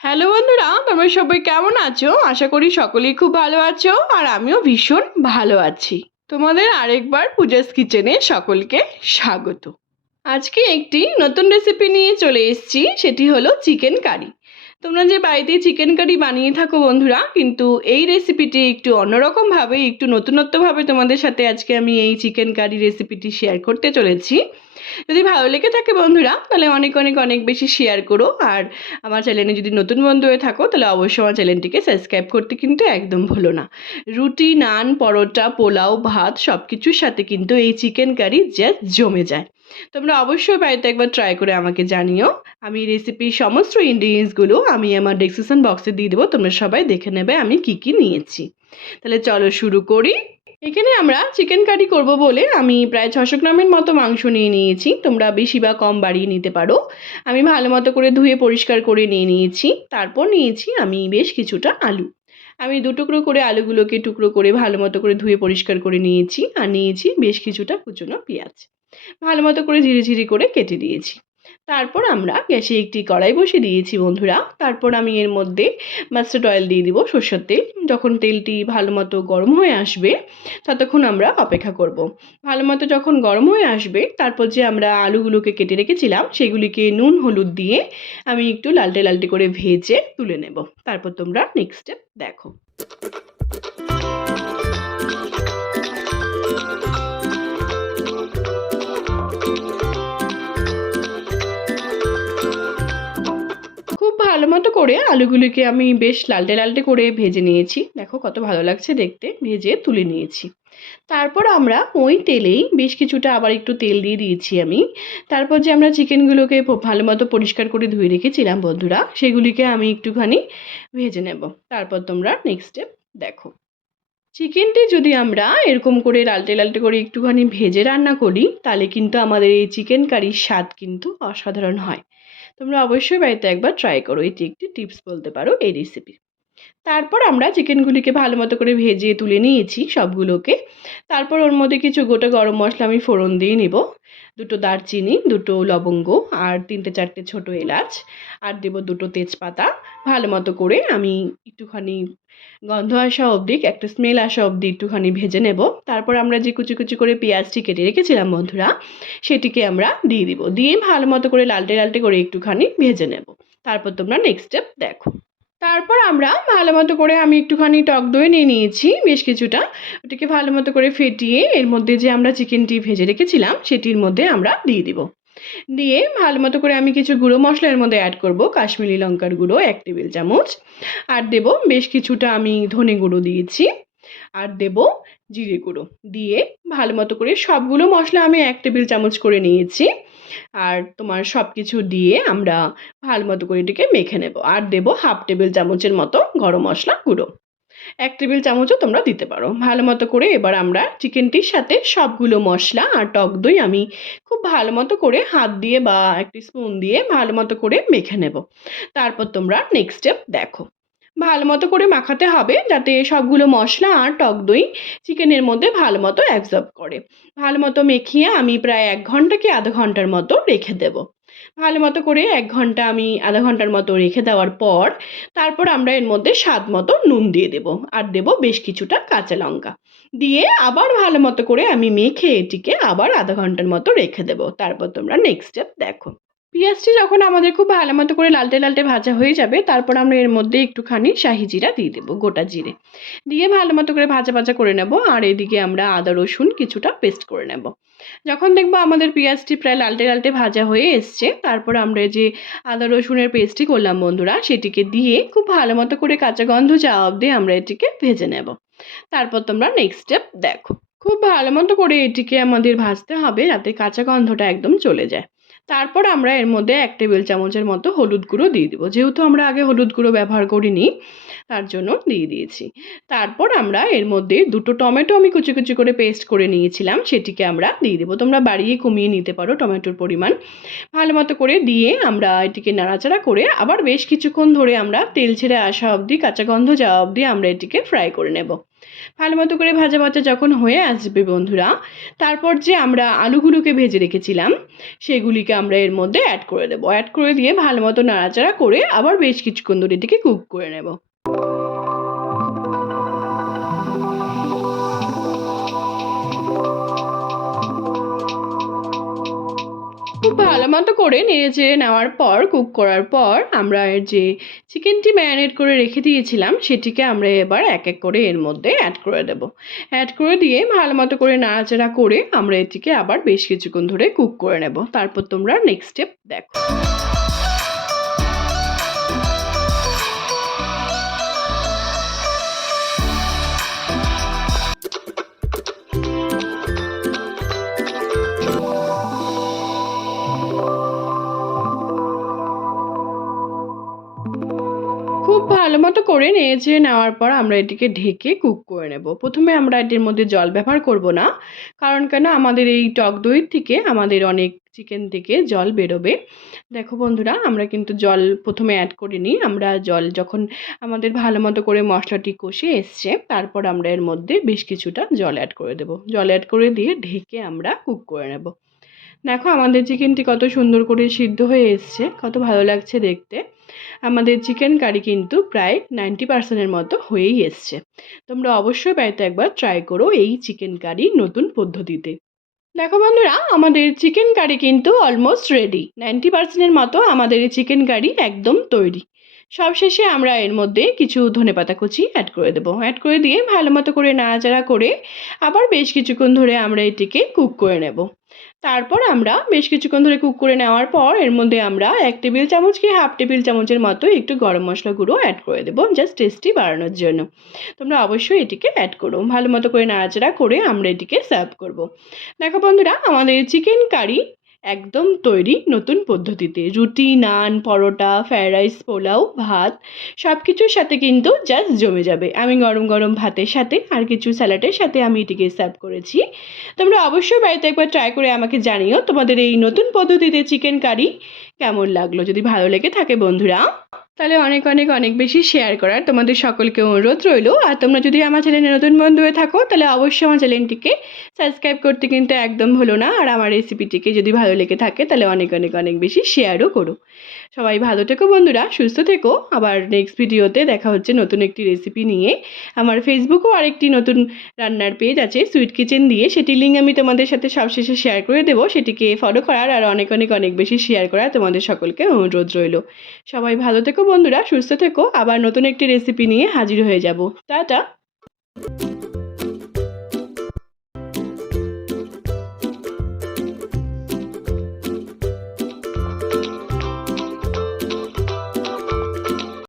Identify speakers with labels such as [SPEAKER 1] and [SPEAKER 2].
[SPEAKER 1] Hello বন্ধুরা, তোমরা সবাই কেমন আছো? আশা করি সকলেই খুব ভালো আছো, আর আমিও ভীষণ ভালো আছি। তোমাদের আরেকবার পূজাস কিচেনে সকলকে স্বাগত। আজকে একটি নতুন রেসিপি নিয়ে চলে এসেছি, সেটি হলো চিকেন কারি তোমরা যে বাড়িতে চিকেন কারি বানিয়ে থাকো বন্ধুরা, কিন্তু এই রেসিপিটি একটু অন্যরকমভাবে, একটু নতুনত্বভাবে তোমাদের সাথে আজকে আমি এই চিকেন কারি রেসিপিটি শেয়ার করতে চলেছি। যদি ভালো লেগে থাকে বন্ধুরা, তাহলে অনেক অনেক অনেক বেশি শেয়ার করো। আর আমার চ্যানেলে যদি নতুন বন্ধু হয়ে থাকো, তাহলে অবশ্যই আমার চ্যানেলটিকে সাবস্ক্রাইব করতে কিন্তু একদম ভুলো না। রুটি, নান, পরোটা, পোলাও, ভাত সব কিছুর সাথে কিন্তু এই চিকেন কারি যা জমে যায়। তোমরা অবশ্যই বাড়িতে একবার ট্রাই করে আমাকে জানিও। আমি রেসিপির সমস্ত ইনগ্রিডিয়েন্টসগুলো আমি আমার ডেসক্রিপশন বক্সে দিয়ে দেবো। তোমরা সবাই দেখে নেবে আমি কি কি নিয়েছি। তাহলে চলো শুরু করি। এখানে আমরা চিকেন কারি করব বলে আমি প্রায় ছশো গ্রামের মতো মাংস নিয়ে নিয়েছি। তোমরা বেশি বা কম বাড়িয়ে নিতে পারো। আমি ভালো মতো করে ধুয়ে পরিষ্কার করে নিয়ে নিয়েছি। তারপর নিয়েছি আমি বেশ কিছুটা আলু। আমি দু টুকরো করে আলুগুলোকে টুকরো করে ভালো মতো করে ধুয়ে পরিষ্কার করে নিয়েছি। আর নিয়েছি বেশ কিছুটা কুচনো পেঁয়াজ। ভালো মতো করে ঝিরি ঝিরি করে কেটে দিয়েছি। তারপর আমরা গ্যাসে একটি কড়াই বসিয়ে দিয়েছি, বন্ধুরা। তারপর আমি এর মধ্যে মাস্টার্ড অয়েল দিয়ে দিব সর্ষের তেল। যখন তেলটি ভালো মতো গরম হয়ে আসবে, ততক্ষণ আমরা অপেক্ষা করব। ভালো মতো যখন গরম হয়ে আসবে, তারপর যে আমরা আলুগুলোকে কেটে রেখেছিলাম, সেগুলিকে নুন, হলুদ দিয়ে আমি একটু লালটে লালটে করে ভেজে তুলে নেব। তারপর তোমরা নেক্সট স্টেপ দেখো। ভালো মতো করে আলুগুলিকে আমি বেশ লালটে লালটে করে ভেজে নিয়েছি। দেখো কত ভালো লাগছে দেখতে। ভেজে তুলে নিয়েছি। তারপর আমরা ওই তেলেই বেশ কিছুটা আবার একটু তেল দিয়ে দিয়েছি আমি। তারপর যে আমরা চিকেনগুলোকে ভালো মতো পরিষ্কার করে ধুয়ে রেখেছিলাম বন্ধুরা, সেগুলিকে আমি একটুখানি ভেজে নেব। তারপর তোমরা নেক্সট স্টেপ দেখো। চিকেনটি যদি আমরা এরকম করে লালটে লালটে করে একটুখানি ভেজে রান্না করি, তাহলে কিন্তু আমাদের এই চিকেন কারির স্বাদ কিন্তু অসাধারণ হয়। তোমরা অবশ্যই বাড়িতে একবার ট্রাই করো। এটি একটি টিপস বলতে পারো এই রেসিপি তারপর আমরা চিকেনগুলিকে ভালো মতো করে ভেজে তুলে নিয়েছি সবগুলোকে। তারপর ওর মধ্যে কিছু গোটা গরম মশলা আমি ফোড়ন দিয়ে নিব। দুটো দারচিনি, দুটো লবঙ্গ আর তিনটে চারটে ছোট এলাচ আর দেব দুটো তেজপাতা। ভালো মতো করে আমি একটুখানি গন্ধ আসা অবধি, একটা স্মেল আসা অবধি একটুখানি ভেজে নেব। তারপর আমরা যে কুচি কুচি করে পেঁয়াজটি কেটে রেখেছিলাম বন্ধুরা, সেটিকে আমরা দিয়ে দিব। দিয়ে ভালো মতো করে লালটে লালটে করে একটুখানি ভেজে নেব। তারপর তোমরা নেক্সট স্টেপ দেখো। তারপর আমরা ভালো মতো করে আমি একটুখানি টক দই নিয়ে নিয়েছি, বেশ কিছুটা। ওটিকে ভালো মতো করে ফেটিয়ে এর মধ্যে যে আমরা চিকেনটি ভেজে রেখেছিলাম, সেটির মধ্যে আমরা দিয়ে দিব। দিয়ে ভালো মতো করে আমি কিছু গুঁড়ো মশলা এর মধ্যে অ্যাড করব, কাশ্মীরি লঙ্কার গুঁড়ো, এক টেবিল চামচ। আর দেব বেশ কিছুটা আমি ধনে গুঁড়ো দিয়েছি। আর দেব জিরে গুঁড়ো। দিয়ে ভালো মতো করে সবগুলো মশলা আমি এক টেবিল চামচ করে নিয়েছি। আর তোমার সব কিছু দিয়ে আমরা ভালো মতো করে এটিকে মেখে নেব। আর দেব হাফ টেবিল চামচের মতো গরম মশলা গুঁড়ো। এক টেবিল চামচও তোমরা দিতে পারো। ভালো মতো করে এবার আমরা চিকেনটির সাথে সবগুলো মশলা আর টক দই আমি খুব ভালো মতো করে হাত দিয়ে বা একটি স্পুন দিয়ে ভালো মতো করে মেখে নেব। তারপর তোমরা নেক্সট স্টেপ দেখো। ভালো মতো করে মাখাতে হবে যাতে সবগুলো মশলা আর টক দই চিকেনের মধ্যে ভালো মতো অ্যাবজর্ব করে। ভালো মতো মেখিয়ে আমি প্রায় এক ঘণ্টা কি আধা ঘণ্টার মতো রেখে দেব। ভালো মতো করে এক ঘণ্টা আমি আধা ঘণ্টার মতো রেখে দেওয়ার পর তারপর আমরা এর মধ্যে স্বাদ মতো নুন দিয়ে দেব আর দেব বেশ কিছুটা কাঁচা লঙ্কা। দিয়ে আবার ভালো মতো করে আমি মেখে এটিকে আবার আধা ঘণ্টার মতো রেখে দেব। তারপর তোমরা নেক্সট স্টেপ দেখো। পেঁয়াজটি যখন আমাদের খুব ভালো মতো করে লালটে লালটে ভাজা হয়ে যাবে, তারপর আমরা এর মধ্যে একটুখানি শাহি জিরা দিয়ে দেবো, গোটা জিরে। দিয়ে ভালো মতো করে ভাজা ভাজা করে নেব, আর এদিকে আমরা আদা, রসুন কিছুটা পেস্ট করে নেব। যখন দেখব আমাদের পেঁয়াজটি প্রায় লালটে লালটে ভাজা হয়ে এসছে, তারপর আমরা যে আদা, রসুনের পেস্টটি করলাম বন্ধুরা, সেটিকে দিয়ে খুব ভালো মতো করে কাঁচা গন্ধ যাওয়া অবধি আমরা এটিকে ভেজে নেব। তারপর তোমরা নেক্সট স্টেপ দেখো। খুব ভালো মতো করে এটিকে আমাদের ভাজতে হবে, যাতে কাঁচা গন্ধটা একদম চলে যায়। তারপর আমরা এর মধ্যে এক টেবিল চামচের মতো হলুদ গুঁড়ো দিয়ে দেবো। যেহেতু আমরা আগে হলুদ গুঁড়ো ব্যবহার করিনি, তার জন্য দিয়ে দিয়েছি। তারপর আমরা এর মধ্যে দুটো টমেটো আমি কুচি কুচি করে পেস্ট করে নিয়েছিলাম, সেটিকে আমরা দিয়ে দেবো। তোমরা বাড়িয়ে কমিয়ে নিতে পারো টমেটোর পরিমাণ। ভালো মতো করে দিয়ে আমরা এটিকে নাড়াচাড়া করে আবার বেশ কিছুক্ষণ ধরে আমরা তেল ছেড়ে আসা অবধি, কাঁচা গন্ধ যাওয়া অবধি আমরা এটিকে ফ্রাই করে নেব। ভালো মতো করে ভাজা ভাজা যখন হয়ে আসবে বন্ধুরা, তারপর যে আমরা আলুগুলোকে ভেজে রেখেছিলাম, সেগুলিকে আমরা এর মধ্যে অ্যাড করে দেবো। অ্যাড করে দিয়ে ভালো মতো নাড়াচাড়া করে আবার বেশ কিছুক্ষণ ধরে এটিকে কুক করে নেব। মতো করে নেড়ে চেড়ে নেওয়ার পর, কুক করার পর আমরা এর যে চিকেনটি ম্যারিনেট করে রেখে দিয়েছিলাম, সেটিকে আমরা এবার এক এক করে এর মধ্যে অ্যাড করে দেব। অ্যাড করে দিয়ে ভালো মতো করে নাড়াচাড়া করে আমরা এটিকে আবার বেশ কিছুক্ষণ ধরে কুক করে নেব। তারপর তোমরা নেক্সট স্টেপ দেখো। খুব ভালো মতো করে নেড়ে নেওয়ার পর আমরা এটিকে ঢেকে কুক করে নেব। প্রথমে আমরা এটির মধ্যে জল ব্যবহার করব না, কারণ কেন? আমাদের এই টক দইয়ের থেকে আমাদের অনেক চিকেন থেকে জল বেরোবে। দেখো বন্ধুরা, আমরা কিন্তু জল প্রথমে অ্যাড করিনি আমরা জল যখন আমাদের ভালো মতো করে মশলাটি কষে এসছে, তারপর আমরা এর মধ্যে বেশ কিছুটা জল অ্যাড করে দেব। জল অ্যাড করে দিয়ে ঢেকে আমরা কুক করে নেব। দেখো, আমাদের চিকেনটি কত সুন্দর করে সিদ্ধ হয়ে এসছে, কত ভালো লাগছে দেখতে। আমাদের চিকেন কারি কিন্তু প্রায় নাইনটি পার্সেন্টের মতো হয়েই এসছে। তোমরা অবশ্যই বাড়িতে একবার ট্রাই করো এই চিকেন কারি নতুন পদ্ধতিতে। দেখো বন্ধুরা, আমাদের চিকেন কারি কিন্তু অলমোস্ট রেডি। নাইনটি পার্সেন্টের মতো আমাদের এই চিকেন কারি একদম তৈরি। সবশেষে আমরা এর মধ্যে কিছু ধনেপাতা কুচি অ্যাড করে দেবো। অ্যাড করে দিয়ে ভালো মতো করে নাড়াচাড়া করে আবার বেশ কিছুক্ষণ ধরে আমরা এটিকে কুক করে নেব। তারপর আমরা বেশ কিছুক্ষণ ধরে কুক করে নেওয়ার পর এর মধ্যে আমরা এক টেবিল চামচ কি হাফ টেবিল চামচের মতো একটু গরম মশলা গুঁড়ো অ্যাড করে দেবো জাস্ট টেস্টি বাড়ানোর জন্য। তোমরা অবশ্যই এটিকে অ্যাড করো। ভালো মতো করে নাড়াচাড়া করে আমরা এটিকে সার্ভ করব। দেখো বন্ধুরা, আমাদের চিকেন কারি একদম তৈরি নতুন পদ্ধতিতে। রুটি, নান, পরোটা ফ্রায়েড রাইস পোলাও, ভাত সব কিছুর সাথে কিন্তু জাস্ট জমে যাবে। আমি গরম গরম ভাতের সাথে আর কিছু স্যালাডের সাথে আমি এটিকে সার্ভ করেছি। তোমরা অবশ্যই বাড়িতে একবার ট্রাই করে আমাকে জানিও তোমাদের এই নতুন পদ্ধতিতে চিকেন কারি কেমন লাগল। যদি ভালো লেগে থাকে বন্ধুরা। তাহলে অনেক অনেক অনেক বেশি শেয়ার করার তোমাদের সকলকে অনুরোধ রইল। আর তোমরা যদি আমার চ্যানেলে নতুন বন্ধু হয়ে থাকো, তাহলে অবশ্যই আমার চ্যানেলটিকে সাবস্ক্রাইব করতে কিন্তু একদম ভুলো না। আর আমার রেসিপিটিকে যদি ভালো লেগে থাকে, তাহলে অনেক অনেক অনেক বেশি শেয়ারও করো। সবাই ভালো থেকো বন্ধুরা, সুস্থ থেকো। আবার নেক্সট ভিডিওতে দেখা হচ্ছে নতুন একটি রেসিপি নিয়ে। আমার ফেসবুকেও আরেকটি নতুন রান্নার পেজ আছে সুইট কিচেন দিয়ে। সেটি লিঙ্ক আমি তোমাদের সাথে সবশেষে শেয়ার করে দেবো। সেটিকে ফলো করার আর অনেক অনেক অনেক বেশি শেয়ার করার তোমাদের সকলকে অনুরোধ রইল। সবাই ভালো থেকো বন্ধুরা সুস্থ থেকো আবার নতুন একটি রেসিপি নিয়ে হাজির হয়ে যাব। টাটা!